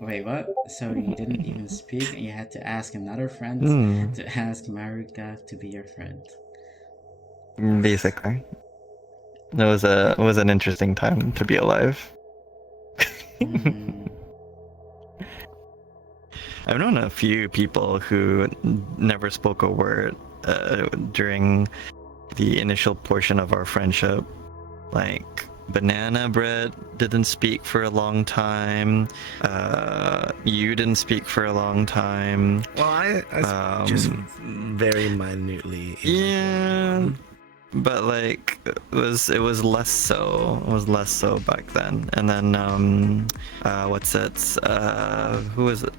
Wait, what? So you didn't even speak, and you had to ask another friend Hmm. to ask Maruka to be your friend. Basically, it was an interesting time to be alive. Hmm. I've known a few people who never spoke a word during the initial portion of our friendship. Like Banana Bread didn't speak for a long time. You didn't speak for a long time. Well, I just very minutely in like Yeah, one-on-one. but like it was less so. It was less so back then. And then what's it? Who was it?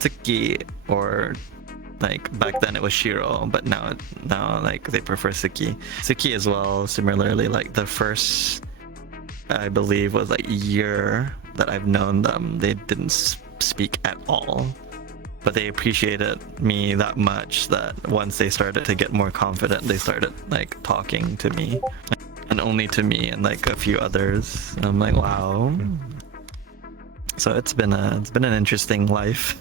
Tsuki, or like back then it was Shiro, but now like they prefer Suki. Suki as well. Similarly, like the first, I believe, was like a year that I've known them, they didn't speak at all. But they appreciated me that much that once they started to get more confident, they started like talking to me, and only to me and like a few others. And I'm like, wow. So it's been an interesting life.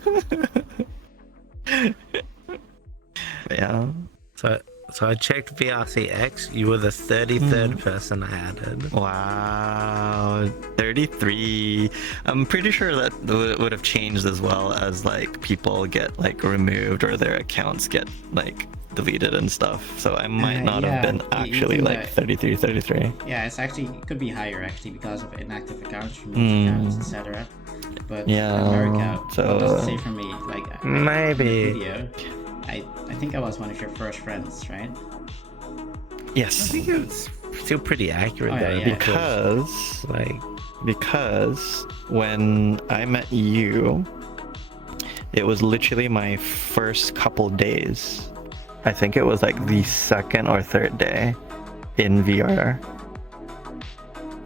Yeah. So I checked VRCX. You were the 33rd person I added. Wow, 33. I'm pretty sure that would have changed as well as like people get like removed or their accounts get like deleted and stuff. So I might not have Yeah, been you actually can. like 33, 33. Yeah, it could be higher actually because of inactive accounts, removed accounts, etc. But Yeah. America, what does it say So for me? Like, in the Maybe. video, I think I was one of your first friends, right? I yes, think it's still pretty accurate Oh, yeah, though, yeah. because like because when I met you, it was literally my first couple days. I think it was like the second or third day in VR.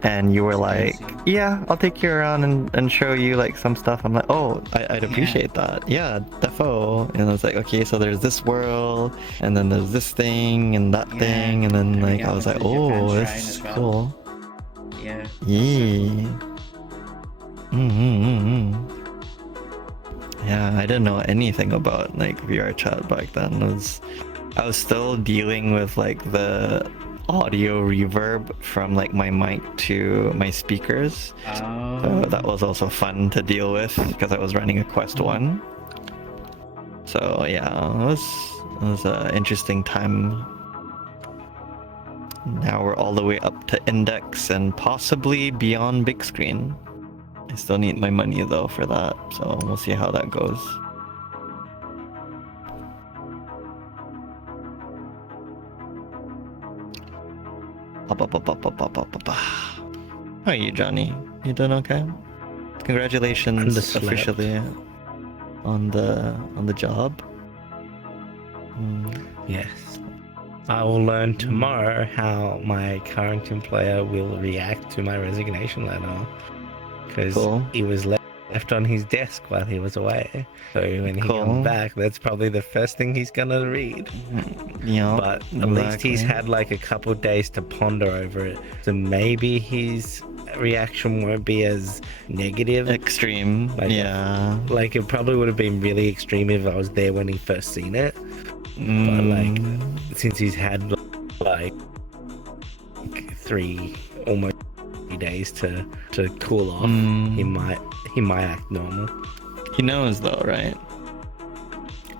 And you were like, Crazy. yeah, I'll take you around and show you like some stuff. I'm like, oh, I'd Yeah. appreciate that. Yeah, defo. And I was like, okay, so there's this world, and then there's this thing and that Yeah, thing, and then and we like I got was like, the Japan oh, shrine this is as well. cool. Yeah, that's so cool. Yeah. Mm-hmm. Yeah, I didn't know anything about like VR chat back then. I was still dealing with like the audio reverb from like my mic to my speakers. So that was also fun to deal with because I was running a Quest 1. So yeah, it was an interesting time. Now we're all the way up to Index and possibly beyond big screen. I still need my money though for that, so we'll see how that goes. How are you, Johnny? You doing okay? Congratulations underslept. officially on the job. Yes. I will learn tomorrow how my current employer will react to my resignation letter. Because Cool. it was left on his desk while he was away. So when he comes back, that's probably the first thing he's gonna read. Yeah. But at least he's had like a couple of days to ponder over it. So maybe his reaction won't be as negative. Extreme. Like, yeah. Like it probably would have been really extreme if I was there when he first seen it. But like since he's had like 3 days to cool off, he might act normal. He knows though, right?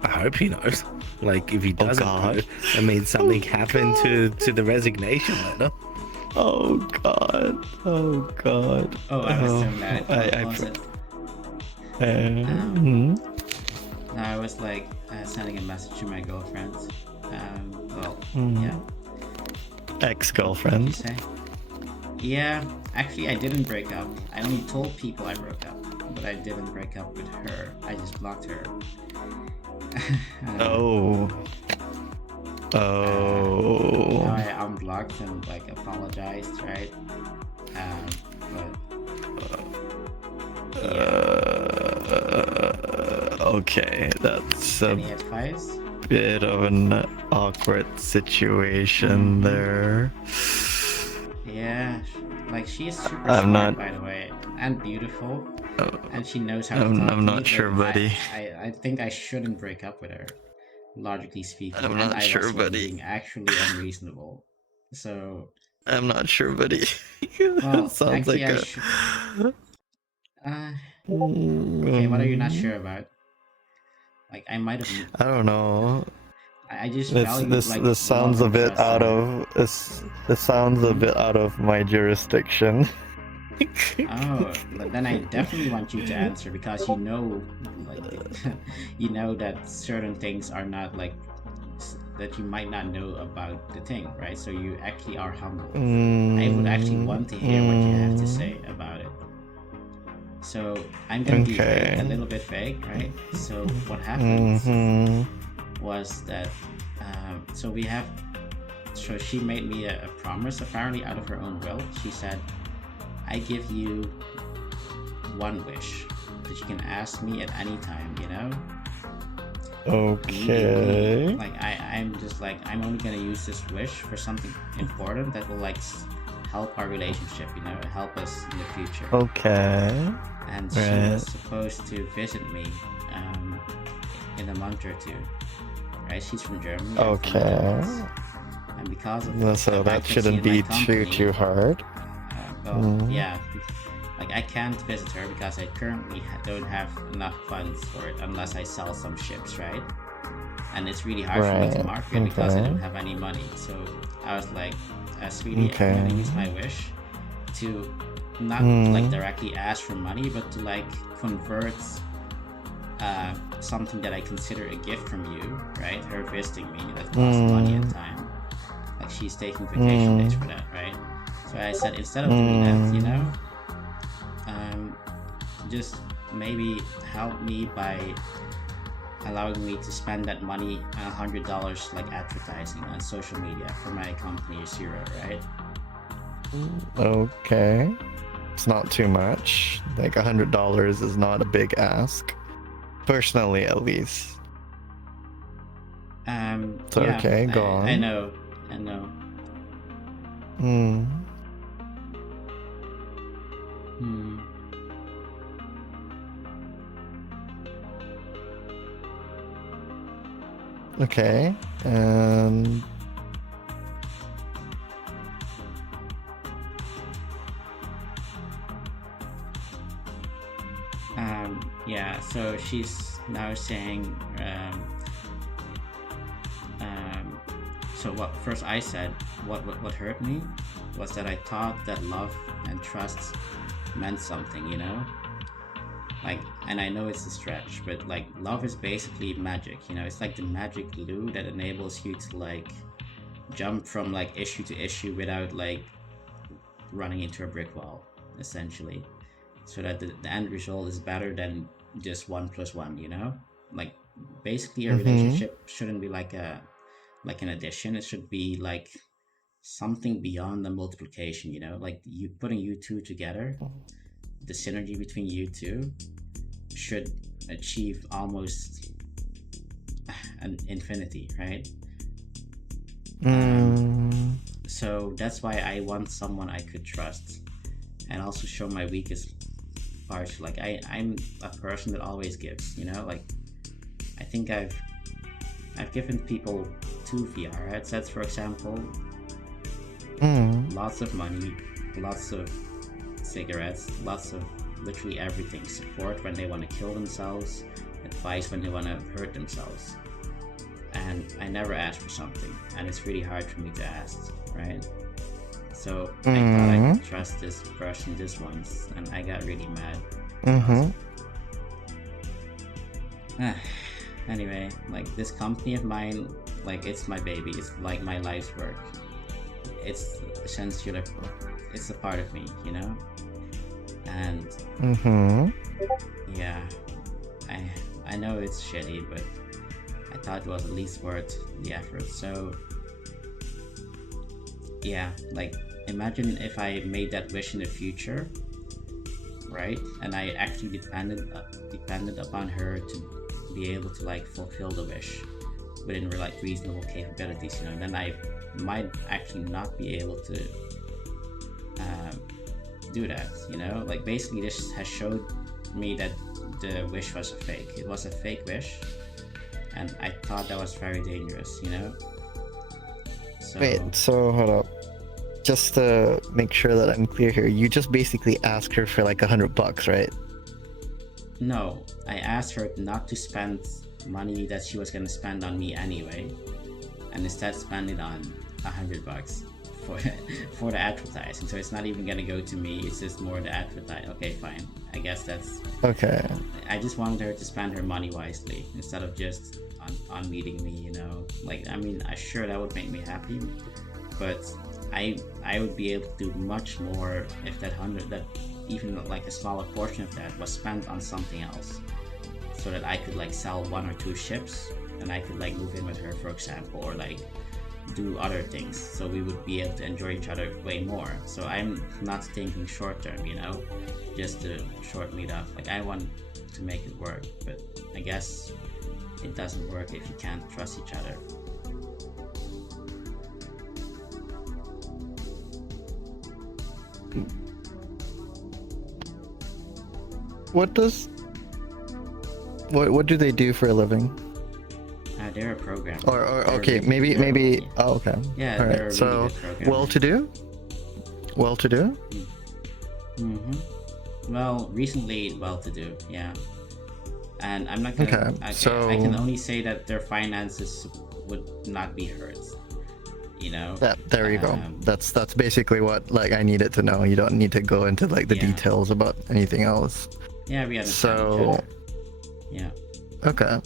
I hope he knows. Like if he doesn't God. know, that means something happened to the resignation letter. Oh god. Oh god. Oh, I was so mad. What was it? No, I was like sending a message to my girlfriend. Yeah. Ex-girlfriend. What did you say? Yeah, actually, I didn't break up. I only told people I broke up, but I didn't break up with her. I just blocked her. Oh. Now I unblocked and like apologized, right? Okay, that's Any advice? bit of an awkward situation there. Yeah, like she's super smart, by the way, and beautiful. and she knows how to talk to I'm me, not sure, then buddy. I think I shouldn't break up with her, logically speaking. I'm And not I sure, was like buddy. being actually unreasonable. So, I'm not sure, buddy. well, Sounds actually, like I a. should. Okay, what are you not sure about? Like, I might have. I don't know. I just This value this like this love sounds a and bit trust out in her. of this sounds a Mhm. bit out of my jurisdiction. Oh, but then I definitely want you to answer because you know, like, you know that certain things are not like that you might not know about the thing, right? So you actually are humble. I would actually want to hear what you have to say about it. So I'm gonna be vague, a Okay. little bit vague, right? So what happened Mm-hmm. was that, so we have, so she made me a promise, apparently out of her own will. She said, I give you one wish that you can ask me at any time, you know? Immediately, Okay. like I'm just like, I'm only gonna use this wish for something important that will like help our relationship, you know, help us in the future. Okay. And she Right. was supposed to visit me in a month or two, right? She's from Germany. I'm from the Okay. Netherlands. And because of the So that bankruptcy shouldn't in my be company, too hard. well, Mm. yeah, like I can't visit her because I currently don't have enough funds for it unless I sell some ships, right? And it's really hard for me to Right. market because I Okay. don't have any money. So I was like, sweetie, I'm Okay. gonna use my wish to not like directly ask for money, but to like convert something that I consider a gift from you, right? Her visiting me that costs money and time. Like she's taking vacation days for that, right? So I said instead of doing that, you know, just maybe help me by allowing me to spend that money, $100 like advertising on social media for my company Suro, right? Okay. It's not too much. Like $100 is not a big ask. Personally, at least. So Yeah, okay, go on. I know. Hmm. Okay. And yeah, so she's now saying, so what first I said, what hurt me was that I thought that love and trust meant something, you know? Like, and I know it's a stretch, but like love is basically magic, you know? It's like the magic glue that enables you to like jump from like issue to issue without like running into a brick wall, essentially. So that the end result is better than just 1+1, you know? Like basically a relationship shouldn't be like an addition. It should be like something beyond the multiplication, you know? Like you putting you two together, the synergy between you two should achieve almost an infinity, right? So that's why I want someone I could trust and also show my weakest parts. Like I'm a person that always gives, you know? Like I think I've given people 2 VR headsets, for example, lots of money, lots of cigarettes, lots of literally everything, support when they want to kill themselves, advice when they want to hurt themselves. And I never ask for something, and it's really hard for me to ask, right? So I thought I could trust this person this once, and I got really mad. Anyway, like this company of mine, like it's my baby. It's like my life's work. It's essentially, it's a part of me, you know. And yeah, I know it's shitty, but I thought it was at least worth the effort. So yeah, like imagine if I made that wish in the future, right? And I actually depended upon her to be able to like fulfill the wish within like reasonable capabilities, you know. Then I might actually not be able to do that, you know. Like basically this has showed me that the wish was a fake. It was a fake wish, and I thought that was very dangerous, you know. So Wait, so hold up. Just to make sure that I'm clear here, you just basically asked her for like $100, right? no, I asked her not to spend money that she was gonna spend on me anyway, and instead spend it on $100 for for the advertising. So it's not even gonna go to me. It's just more the advertise. Okay, fine. I guess that's. Okay. I just wanted her to spend her money wisely instead of just on meeting me. You know, like I mean, I sure that would make me happy, but I would be able to do much more if that even like a smaller portion of that was spent on something else, so that I could like sell 1 or 2 ships and I could like move in with her, for example, or like do other things, so we would be able to enjoy each other way more. So I'm not thinking short term, you know, just a short meetup. Like I want to make it work, but I guess it doesn't work if you can't trust each other. What do they do for a living? They're a programmer. Or They're okay, really- maybe they're- maybe. Oh, okay. Yeah, All they're a right. really So good programmer. well-to-do. Well-to-do. Well, recently well-to-do, yeah. And I'm not gonna. Okay, Okay, I can so- only say that their finances would not be hurt. You know. There you go. Um, That's basically what like I needed to know. You don't need to go into like the Yeah. details about anything else. Yeah, we understand each So other. Yeah. okay.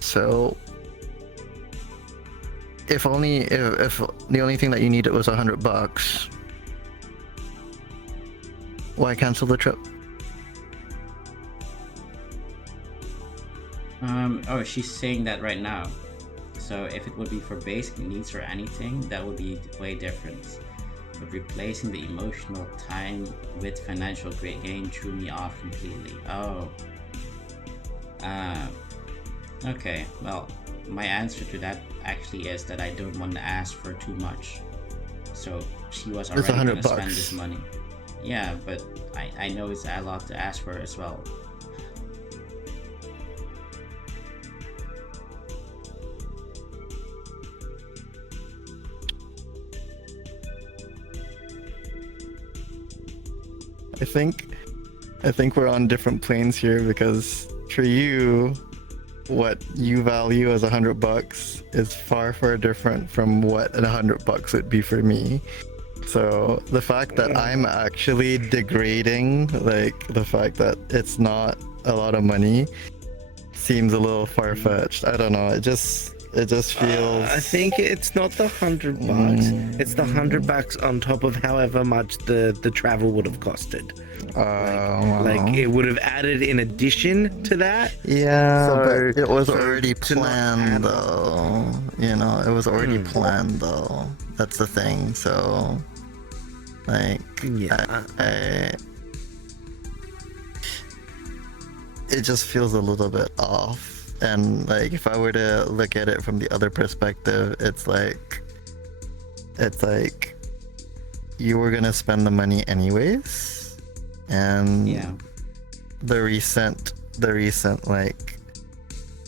So if the only thing that you needed was $100, why cancel the trip? Oh, she's saying that right now. So if it would be for basic needs or anything, that would be way different. But replacing the emotional time with financial gain threw me off completely. Oh. Okay. Well, my answer to that actually is that I don't want to ask for too much. So she was It's already gonna $100. spend this money. Yeah, but I know it's a lot to ask for as well. I think we're on different planes here because for you, what you value as $100 is far, far different from what $100 would be for me. So the fact that I'm actually degrading, like the fact that it's not a lot of money, seems a little far-fetched. I don't know. It just feels. I think it's not the $100. It's the $100 on top of however much the travel would have costed. Like it would have added in addition to that. Yeah, So- but it was so already to not planned add- though. You know, it was already planned though. That's the thing. So, like, Yeah. it just feels a little bit off. And like, if I were to look at it from the other perspective, it's like you were gonna spend the money anyways, and Yeah. the recent like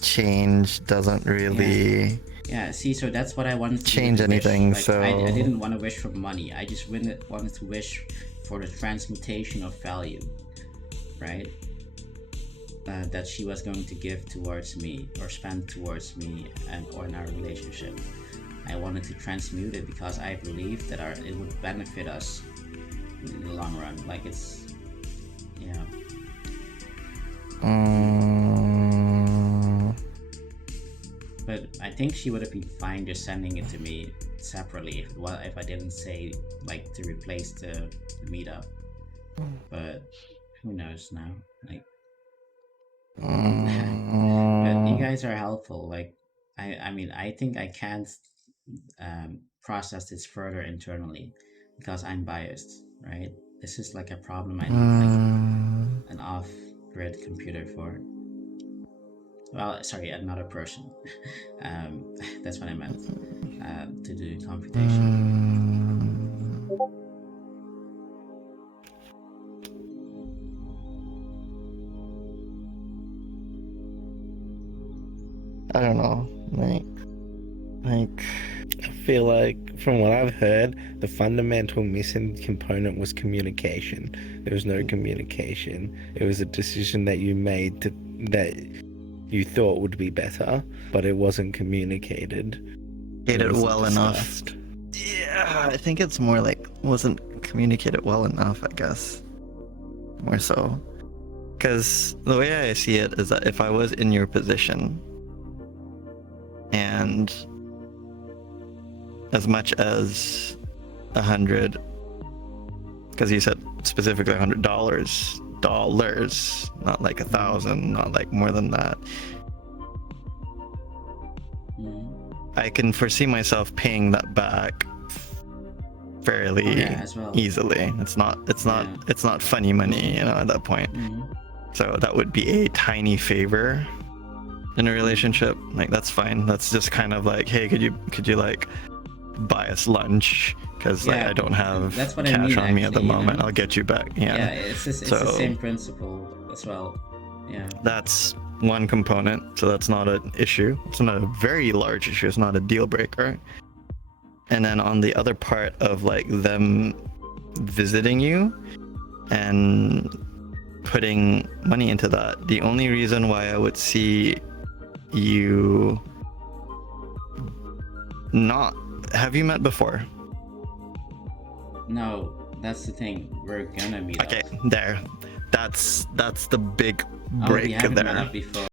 change doesn't really Yeah, see, so that's what I wanted to change do to wish. anything, Like, so I didn't want to wish for money. I just wanted to wish for the transmutation of value, right? That she was going to give towards me or spend towards me or in our relationship. I wanted to transmute it because I believe that it would benefit us in the long run. Like it's, yeah. But I think she would have been fine just sending it to me separately if I didn't say like to replace the meetup. But who knows now? Like, but you guys are helpful. Like, I mean, I think I can't process this further internally because I'm biased, right? This is like a problem I need like an off-grid computer for. Well, sorry, another person. That's what I meant. To do computation. I don't know, like I feel like, from what I've heard, the fundamental missing component was communication. There was no communication. It was a decision that you made that you thought would be better, but it wasn't communicated. Get it wasn't well enough. discussed. Yeah, I think it's more like wasn't communicated well enough, I guess. More so. Because the way I see it is that if I was in your position and as much as 100, because you said specifically $100, not like 1,000, not like more than that. I can foresee myself paying that back fairly as well. easily. It's not funny money, you know, at that point. So that would be a tiny favor in a relationship. Like, that's fine. That's just kind of like, hey, could you like buy us lunch? Because like I don't have that's what cash I mean, on me at the actually, moment. you know? I'll get you back. Yeah, it's the same principle as well. Yeah. That's one component, so that's not an issue. It's not a very large issue. It's not a deal breaker. And then on the other part of like them visiting you and putting money into that, the only reason why I would see you not have you met before? No, that's the thing. We're gonna meet Okay, up. there. That's the big Oh, we break haven't there. met up before.